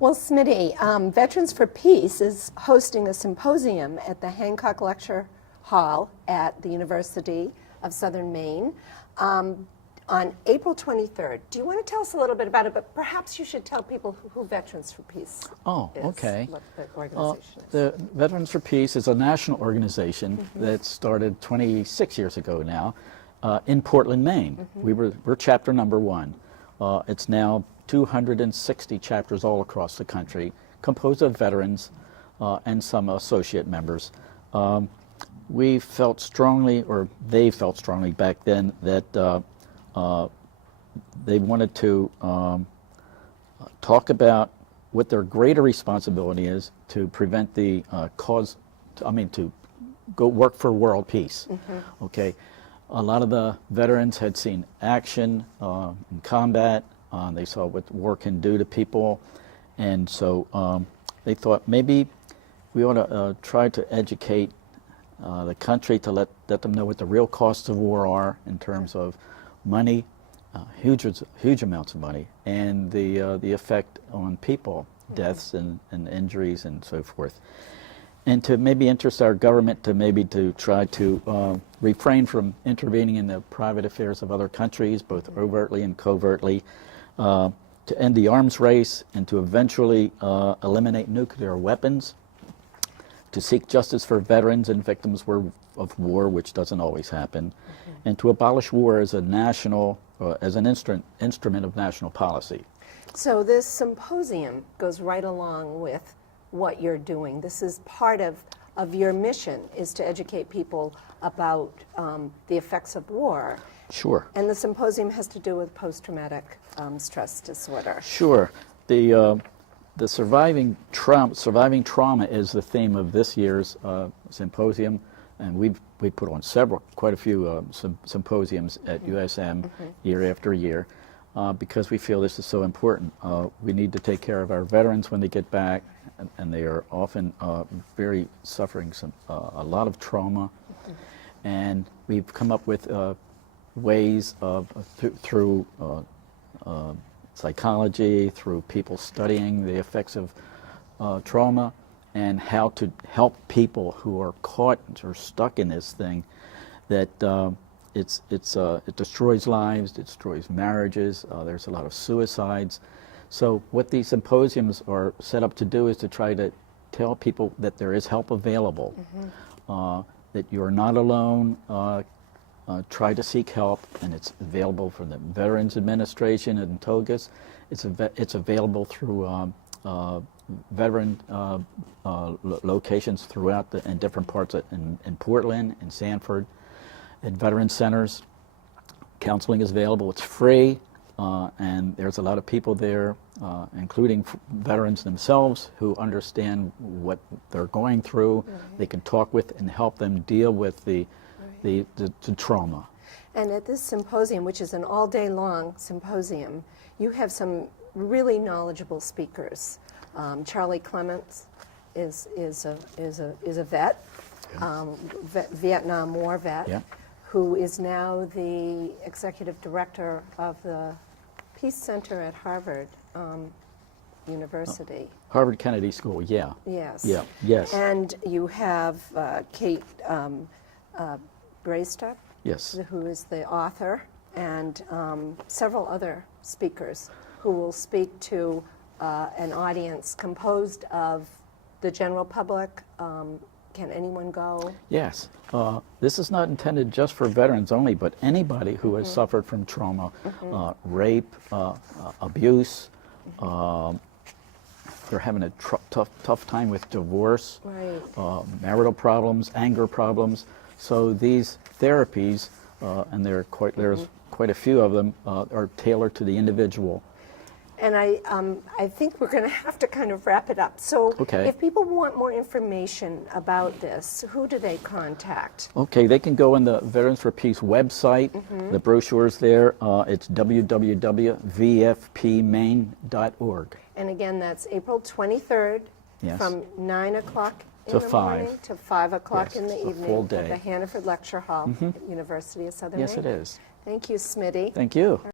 Well, Smitty, Veterans for Peace is hosting a symposium at the Hancock Lecture Hall at the University of Southern Maine on April 23rd. Do you want to tell us a little bit about it? But perhaps you should tell people who Veterans for Peace is. Okay. What the organization is. The Veterans for Peace is a national organization that started 26 years ago now in Portland, Maine. We're chapter number 1. It's now 260 chapters all across the country, composed of veterans and some associate members. We felt strongly, or they felt strongly back then, that they wanted to talk about what their greater responsibility is to prevent the to go work for world peace. Okay, a lot of the veterans had seen action in combat. They saw what war can do to people, and so they thought maybe we ought to try to educate the country to let them know what the real costs of war are in terms of money, huge amounts of money, and the effect on people, deaths and injuries and so forth. And to maybe interest our government to try to refrain from intervening in the private affairs of other countries, both overtly and covertly, to end the arms race and to eventually eliminate nuclear weapons, to seek justice for veterans and victims of war, which doesn't always happen, and to abolish war as a national, as an instrument of national policy. So this symposium goes right along with what you're doing. This is part of your mission, is to educate people about the effects of war. Sure. And the symposium has to do with post-traumatic stress disorder. Sure. The surviving trauma is the theme of this year's symposium, and we put on quite a few symposiums at USM year after year because we feel this is so important. We need to take care of our veterans when they get back, and they are often suffering a lot of trauma, and we've come up with ways through psychology, through people studying the effects of trauma, and how to help people who are caught or stuck in this thing. That it destroys lives, it destroys marriages. There's a lot of suicides. So what these symposiums are set up to do is to try to tell people that there is help available, that you're not alone. Try to seek help, and it's available from the Veterans Administration in Togus. It's available through veteran locations throughout in different parts in Portland, in Sanford, at veteran centers. Counseling is available. It's free, and there's a lot of people there, including veterans themselves, who understand what they're going through. They can talk with and help them deal with the trauma. And at this symposium, which is an all-day long symposium, you have some really knowledgeable speakers. Charlie Clements is a vet, Vietnam War vet, who is now the executive director of the Peace Center at Harvard University. Harvard Kennedy School, yeah. Yes. Yeah. Yes. And you have Kate Braystup, yes, who is the author, and several other speakers who will speak to an audience composed of the general public. Can anyone go? Yes. This is not intended just for veterans only, but anybody who has suffered from trauma, rape, abuse. They're having a tough time with divorce, marital problems, anger problems. So these therapies, and there's quite a few of them, are tailored to the individual. And I think we're going to have to kind of wrap it up. So if people want more information about this, who do they contact? Okay, they can go on the Veterans for Peace website. The brochure's there. It's www.vfpmaine.org. And again, that's April 23rd from 9 o'clock in the morning to 5 o'clock in the evening at the Hannaford Lecture Hall at University of Southern Maine. Yes, it is. Thank you, Smitty. Thank you.